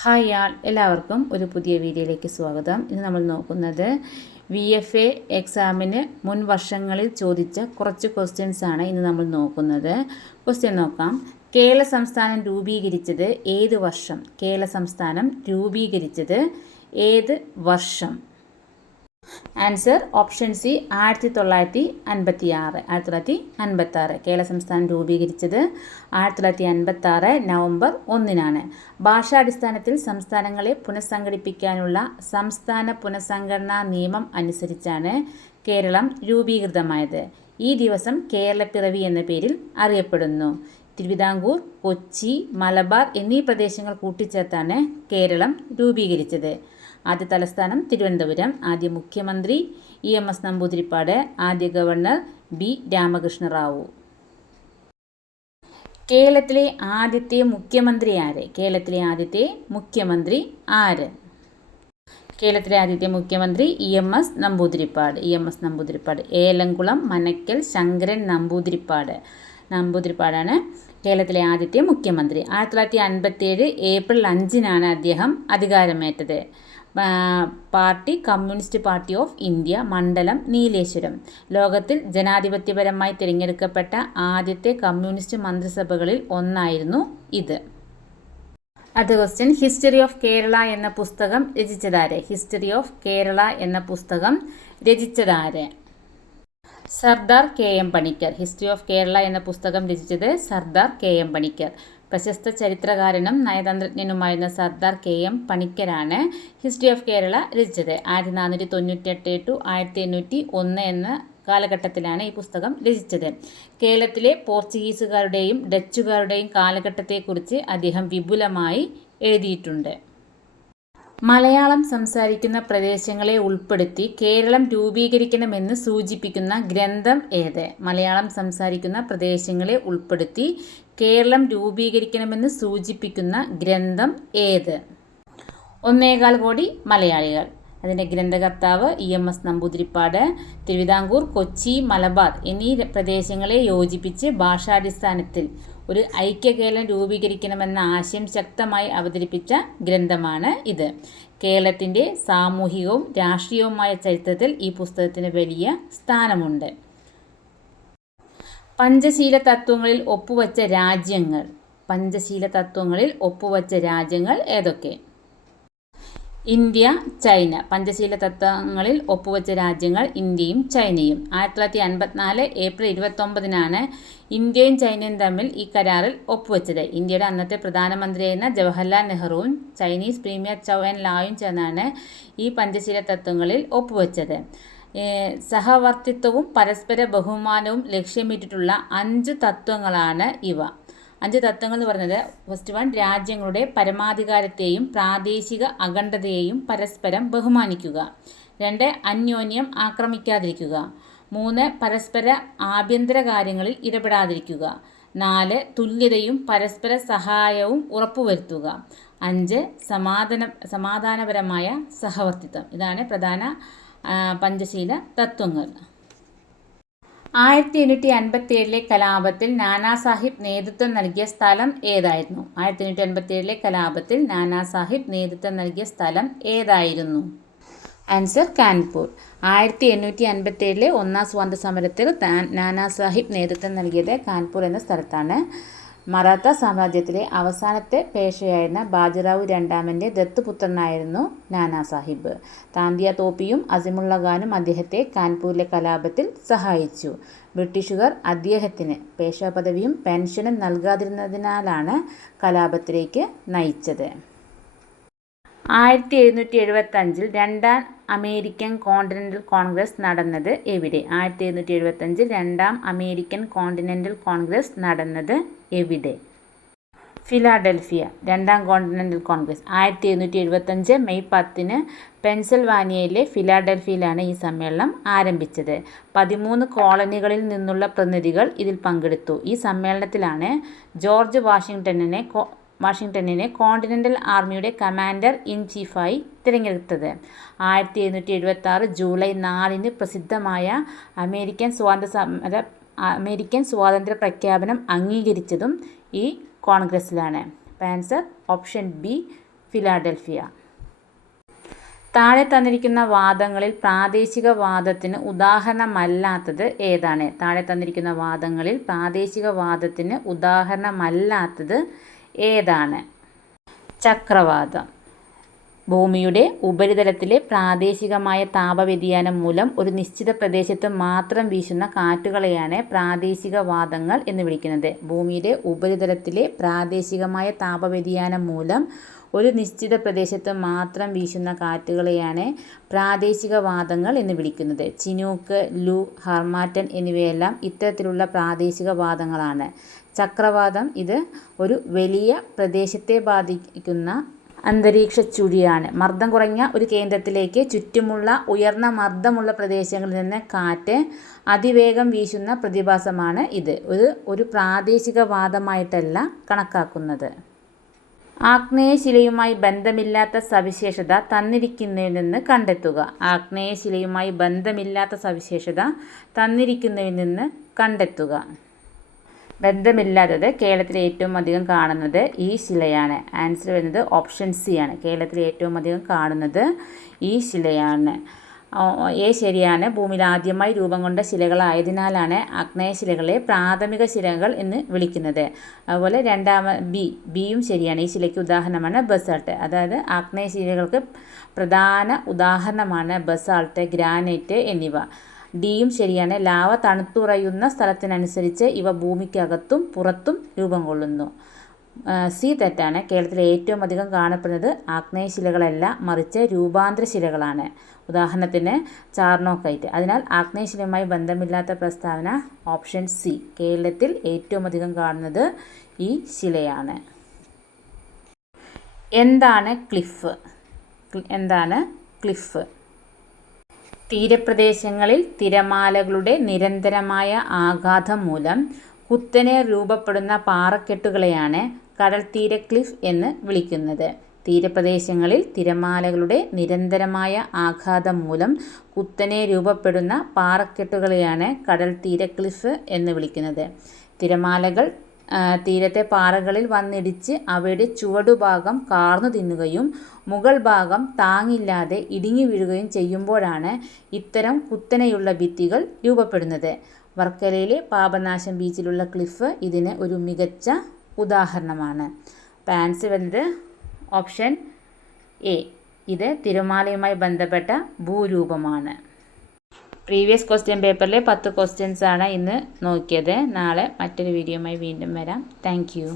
Hi ആൾ എല്ലാവർക്കും ഒരു പുതിയ വീഡിയോയിലേക്ക് സ്വാഗതം. ഇന്ന് നമ്മൾ നോക്കുന്നത് VFA എക്സാമിന് മുൻ വർഷങ്ങളിൽ ചോദിച്ച കുറച്ച് ക്വസ്റ്റ്യൻസ് ആണ് ഇന്ന് നമ്മൾ നോക്കുന്നത്. ക്വസ്റ്റ്യൻ നോക്കാം. കേരള സംസ്ഥാനം രൂപീകരിച്ചത് ഏത് വർഷം? കേരള സംസ്ഥാനം രൂപീകരിച്ചത് ഏത് വർഷം? Answer option C 1956. 1956 കേരള സംസ്ഥാനം രൂപീകരിച്ചത് 1956 നവംബർ 1-നാണ്. ഭാഷാടിസ്ഥാനത്തിൽ സംസ്ഥാനങ്ങളെ പുനഃസംഘടിപ്പിക്കാനുള്ള സംസ്ഥാന പുനഃസംഘടനാ നിയമം അനുസരിച്ചാണ് കേരളം രൂപീകൃതമായത്. ഈ ദിവസം കേരളപ്പിറവി എന്ന പേരിൽ അറിയപ്പെടുന്നു. തിരുവിതാംകൂർ, കൊച്ചി, മലബാർ എന്നീ പ്രദേശങ്ങൾ കൂട്ടിച്ചേർത്താണ് കേരളം രൂപീകരിച്ചത്. ആദ്യ തലസ്ഥാനം തിരുവനന്തപുരം. ആദ്യ മുഖ്യമന്ത്രി EMS നമ്പൂതിരിപ്പാട്. ആദ്യ ഗവർണർ B രാമകൃഷ്ണ റാവു. കേരളത്തിലെ ആദ്യത്തെ മുഖ്യമന്ത്രി ആര്? കേരളത്തിലെ ആദ്യത്തെ മുഖ്യമന്ത്രി ആര്? കേരളത്തിലെ ആദ്യത്തെ മുഖ്യമന്ത്രി EMS നമ്പൂതിരിപ്പാട്. EMS നമ്പൂതിരിപ്പാട്. ഏലംകുളം മനക്കൽ ശങ്കരൻ നമ്പൂതിരിപ്പാടാണ് കേരളത്തിലെ ആദ്യത്തെ മുഖ്യമന്ത്രി. 1957 ഏപ്രിൽ 5-നാണ് അദ്ദേഹം അധികാരമേറ്റത്. Party communist party of India, മണ്ഡലം നീലേശ്വരം. ലോകത്തിൽ ജനാധിപത്യപരമായി തിരഞ്ഞെടുക്കപ്പെട്ട ആദ്യത്തെ കമ്മ്യൂണിസ്റ്റ് മന്ത്രിസഭകളിൽ ഒന്നായിരുന്നു ഇത്. അടുത്ത ക്വസ്റ്റ്യൻ. ഹിസ്റ്ററി ഓഫ് കേരള എന്ന പുസ്തകം രചിച്ചതാര്? ഹിസ്റ്ററി ഓഫ് കേരള എന്ന പുസ്തകം രചിച്ചതാര്? Sardar KM Panikkar. History of Kerala എന്ന പുസ്തകം രചിച്ചത് സർദാർ KM പണിക്കർ. പ്രശസ്ത ചരിത്രകാരനും നയതന്ത്രജ്ഞനുമായിരുന്ന സർദാർ KM പണിക്കരാണ് ഹിസ്റ്ററി ഓഫ് കേരള രചിച്ചത്. 1498 to 1801 എന്ന കാലഘട്ടത്തിലാണ് ഈ പുസ്തകം രചിച്ചത്. കേരളത്തിലെ പോർച്ചുഗീസുകാരുടെയും ഡച്ചുകാരുടെയും കാലഘട്ടത്തെക്കുറിച്ച് അദ്ദേഹം വിപുലമായി എഴുതിയിട്ടുണ്ട്. മലയാളം സംസാരിക്കുന്ന പ്രദേശങ്ങളെ ഉൾപ്പെടുത്തി കേരളം രൂപീകരിക്കണമെന്ന് സൂചിപ്പിക്കുന്ന ഗ്രന്ഥം ഏത്? മലയാളം സംസാരിക്കുന്ന പ്രദേശങ്ങളെ ഉൾപ്പെടുത്തി കേരളം രൂപീകരിക്കണമെന്ന് സൂചിപ്പിക്കുന്ന ഗ്രന്ഥം ഏത്? 1.25 കോടി മലയാളികൾ. അതിൻ്റെ ഗ്രന്ഥകർത്താവ് EMS നമ്പൂതിരിപ്പാട്. തിരുവിതാംകൂർ, കൊച്ചി, മലബാർ എന്നീ പ്രദേശങ്ങളെ യോജിപ്പിച്ച് ഭാഷാടിസ്ഥാനത്തിൽ ഒരു ഐക്യകേരളം രൂപീകരിക്കണമെന്ന ആശയം ശക്തമായി അവതരിപ്പിച്ച ഗ്രന്ഥമാണ് ഇത്. കേരളത്തിൻ്റെ സാമൂഹികവും രാഷ്ട്രീയവുമായ ചരിത്രത്തിൽ ഈ പുസ്തകത്തിന് വലിയ സ്ഥാനമുണ്ട്. പഞ്ചശീല തത്വങ്ങളിൽ ഒപ്പുവച്ച രാജ്യങ്ങൾ. പഞ്ചശീല തത്വങ്ങളിൽ ഒപ്പുവച്ച രാജ്യങ്ങൾ ഏതൊക്കെ? India, China. പഞ്ചശീല തത്വങ്ങളിൽ ഒപ്പുവച്ച രാജ്യങ്ങൾ ഇന്ത്യയും ചൈനയും. 1954 ഏപ്രിൽ 29-നാണ് ഇന്ത്യയും ചൈനയും തമ്മിൽ ഈ കരാറിൽ ഒപ്പുവെച്ചത്. ഇന്ത്യയുടെ അന്നത്തെ പ്രധാനമന്ത്രിയായിരുന്ന ജവഹർലാൽ നെഹ്റുവും ചൈനീസ് പ്രീമിയർ ചൗ എൻ ലായും ചേർന്നാണ് ഈ പഞ്ചശീല തത്വങ്ങളിൽ ഒപ്പുവെച്ചത്. സഹവർത്തിത്വവും പരസ്പര ബഹുമാനവും ലക്ഷ്യമിട്ടിട്ടുള്ള 5 തത്വങ്ങളാണ് ഇവ. 5 തത്വങ്ങൾ എന്ന് പറയുന്നത്: ഫസ്റ്റ് വൺ, രാജ്യങ്ങളുടെ പരമാധികാരത്തെയും പ്രാദേശിക അഖണ്ഡതയെയും പരസ്പരം ബഹുമാനിക്കുക. 2, അന്യോന്യം ആക്രമിക്കാതിരിക്കുക. 3, പരസ്പര ആഭ്യന്തര കാര്യങ്ങളിൽ ഇടപെടാതിരിക്കുക. 4, തുല്യതയും പരസ്പര സഹായവും ഉറപ്പുവരുത്തുക. 5, സമാധാനപരമായ സഹവർത്തിത്വം. ഇതാണ് പ്രധാന പഞ്ചശീല തത്വങ്ങൾ. 1857 കലാപത്തിൽ നാനാ സാഹിബ് നേതൃത്വം നൽകിയ സ്ഥലം ഏതായിരുന്നു? 1857 കലാപത്തിൽ നാനാ സാഹിബ് നേതൃത്വം നൽകിയ സ്ഥലം ഏതായിരുന്നു? ആൻസർ കാൺപൂർ. 1857 ഒന്നാം സ്വാതന്ത്ര്യ സമരത്തിൽ നാനാ സാഹിബ് നേതൃത്വം നൽകിയത് കാൺപൂർ എന്ന സ്ഥലത്താണ്. മറാത്ത സാമ്രാജ്യത്തിലെ അവസാനത്തെ പേഷ്വയായിരുന്ന ബാജിറാവു രണ്ടാമൻ്റെ ദത്തുപുത്രനായിരുന്നു നാനാ സാഹിബ്. താന്തിയ തോപ്പിയും അസിമുള്ള ഖാനും അദ്ദേഹത്തെ കാൺപൂരിലെ കലാപത്തിൽ സഹായിച്ചു. ബ്രിട്ടീഷുകാർ അദ്ദേഹത്തിന് പേഷ്വ പദവിയും പെൻഷനും നൽകാതിരുന്നതിനാലാണ് കലാപത്തിലേക്ക് നയിച്ചത്. 1775 രണ്ടാം അമേരിക്കൻ കോണ്ടിനെൻ്റൽ കോൺഗ്രസ് നടന്നത് എവിടെ? 1775 രണ്ടാം അമേരിക്കൻ കോണ്ടിനെൻ്റൽ കോൺഗ്രസ് നടന്നത് എവിടെ? ഫിലാഡൽഫിയ. രണ്ടാം കോണ്ടിനെൻ്റൽ കോൺഗ്രസ് 1775 മെയ് 10-ന് പെൻസിൽവാനിയയിലെ ഫിലാഡൽഫിയയിലാണ് ഈ സമ്മേളനം ആരംഭിച്ചത്. 13 കോളനികളിൽ നിന്നുള്ള പ്രതിനിധികൾ ഇതിൽ പങ്കെടുത്തു. ഈ സമ്മേളനത്തിലാണ് ജോർജ് വാഷിങ്ടണിനെ കോണ്ടിനെൻ്റൽ ആർമിയുടെ കമാൻഡർ ഇൻ ചീഫായി തിരഞ്ഞെടുത്തത്. 1776 ജൂലൈ 4-ന് പ്രസിദ്ധമായ അമേരിക്കൻ സ്വാതന്ത്ര്യ പ്രഖ്യാപനം അംഗീകരിച്ചതും ഈ കോൺഗ്രസ്സിലാണ്. Answer option B Philadelphia. താഴെ തന്നിരിക്കുന്ന വാദങ്ങളിൽ പ്രാദേശികവാദത്തിന് ഉദാഹരണമല്ലാത്തത് ഏതാണ്? താഴെ തന്നിരിക്കുന്ന വാദങ്ങളിൽ പ്രാദേശികവാദത്തിന് ഉദാഹരണമല്ലാത്തത് ഏതാണ്? ചക്രവാതം. ഭൂമിയുടെ ഉപരിതലത്തിലെ പ്രാദേശികമായ താപവ്യതിയാനം മൂലം ഒരു നിശ്ചിത പ്രദേശത്ത് മാത്രം വീശുന്ന കാറ്റുകളെയാണ് പ്രാദേശികവാദങ്ങൾ എന്ന് വിളിക്കുന്നത്. ഭൂമിയുടെ ഉപരിതലത്തിലെ പ്രാദേശികമായ താപവ്യതിയാനം മൂലം ഒരു നിശ്ചിത പ്രദേശത്ത് മാത്രം വീശുന്ന കാറ്റുകളെയാണ് പ്രാദേശികവാദങ്ങൾ എന്ന് വിളിക്കുന്നത്. ചിനൂക്ക്, ലു, ഹാർമാറ്റൻ എന്നിവയെല്ലാം ഇത്തരത്തിലുള്ള പ്രാദേശികവാദങ്ങളാണ്. ചക്രവാതം ഇത് ഒരു വലിയ പ്രദേശത്തെ ബാധിക്കുന്ന അന്തരീക്ഷ ചുഴിയാണ്. മർദ്ദം കുറഞ്ഞ ഒരു കേന്ദ്രത്തിലേക്ക് ചുറ്റുമുള്ള ഉയർന്ന മർദ്ദമുള്ള പ്രദേശങ്ങളിൽ നിന്ന് കാറ്റ് അതിവേഗം വീശുന്ന പ്രതിഭാസമാണ് ഇത്. ഒരു പ്രാദേശികവാദമായിട്ടല്ല കണക്കാക്കുന്നത്. ആഗ്നേയശിലയുമായി ബന്ധമില്ലാത്ത സവിശേഷത തന്നിരിക്കുന്നതിൽ നിന്ന് കണ്ടെത്തുക. ആഗ്നേയശിലയുമായി ബന്ധമില്ലാത്ത സവിശേഷത തന്നിരിക്കുന്നതിൽ നിന്ന് കണ്ടെത്തുക. ബന്ധമില്ലാത്തത് കേരളത്തിൽ ഏറ്റവും അധികം കാണുന്നത് ഈ ശിലയാണ്. ആൻസർ വരുന്നത് ഓപ്ഷൻ സി ആണ്. കേരളത്തിൽ ഏറ്റവും അധികം കാണുന്നത് ഈ ശിലയാണ്. എ ശരിയാണ്. ഭൂമിയിൽ ആദ്യമായി രൂപം കൊണ്ട ശിലകളായതിനാലാണ് ആഗ്നേയശിലകളെ പ്രാഥമിക ശിലകൾ എന്ന് വിളിക്കുന്നത്. അതുപോലെ ബിയും ശരിയാണ്. ഈ ശിലയ്ക്ക് ഉദാഹരണമാണ് ബസാൾട്ട്. അതായത് ആഗ്നേയശിലകൾക്ക് പ്രധാന ഉദാഹരണമാണ് ബസാൾട്ട്, ഗ്രാനൈറ്റ് എന്നിവ. ഡിയും ശരിയാണ്. ലാവ തണുത്തുറയുന്ന സ്ഥലത്തിനനുസരിച്ച് ഇവ ഭൂമിക്കകത്തും പുറത്തും രൂപം കൊള്ളുന്നു. സി തെറ്റാണ്. കേരളത്തിൽ ഏറ്റവും അധികം കാണപ്പെടുന്നത് ആഗ്നേയശിലകളല്ല, മറിച്ച് രൂപാന്തര ശിലകളാണ്. ഉദാഹരണത്തിന് ചാർണോക്കൈറ്റ്. അതിനാൽ ആഗ്നേയശിലയുമായി ബന്ധമില്ലാത്ത പ്രസ്താവന ഓപ്ഷൻ സി. കേരളത്തിൽ ഏറ്റവും അധികം കാണുന്നത് ഈ ശിലയാണ്. എന്താണ് ക്ലിഫ്? തീരപ്രദേശങ്ങളിൽ തിരമാലകളുടെ നിരന്തരമായ ആഘാതം മൂലം കുത്തനെ രൂപപ്പെടുന്ന പാറക്കെട്ടുകളെയാണ് കടൽത്തീര ക്ലിഫ് എന്ന് വിളിക്കുന്നത്. തീരപ്രദേശങ്ങളിൽ തിരമാലകളുടെ നിരന്തരമായ ആഘാതം മൂലം കുത്തനെ രൂപപ്പെടുന്ന പാറക്കെട്ടുകളെയാണ് കടൽത്തീര ക്ലിഫ് എന്ന് വിളിക്കുന്നത്. തിരമാലകൾ തീരത്തെ പാറകളിൽ വന്നിടിച്ച് അവയുടെ ചുവടുഭാഗം കാർന്നു തിന്നുകയും മുകൾ ഭാഗം താങ്ങില്ലാതെ ഇടിഞ്ഞു വീഴുകയും ചെയ്യുമ്പോഴാണ് ഇത്തരം കുത്തനെയുള്ള ഭിത്തികൾ രൂപപ്പെടുന്നത്. വർക്കലയിലെ പാപനാശം ബീച്ചിലുള്ള ക്ലിഫ് ഇതിന് ഒരു മികച്ച ഉദാഹരണമാണ്. അപ്പോൾ ആൻസർ വരുന്നത് ഓപ്ഷൻ എ. ഇത് തിരമാലയുമായി ബന്ധപ്പെട്ട ഭൂരൂപമാണ്. പ്രീവിയസ് ക്വസ്റ്റ്യൻ പേപ്പറിലെ 10 ക്വസ്റ്റ്യൻസ് ആണ് ഇന്ന് നോക്കിയത്. നാളെ മറ്റൊരു വീഡിയോയുമായി വീണ്ടും വരാം. Thank you.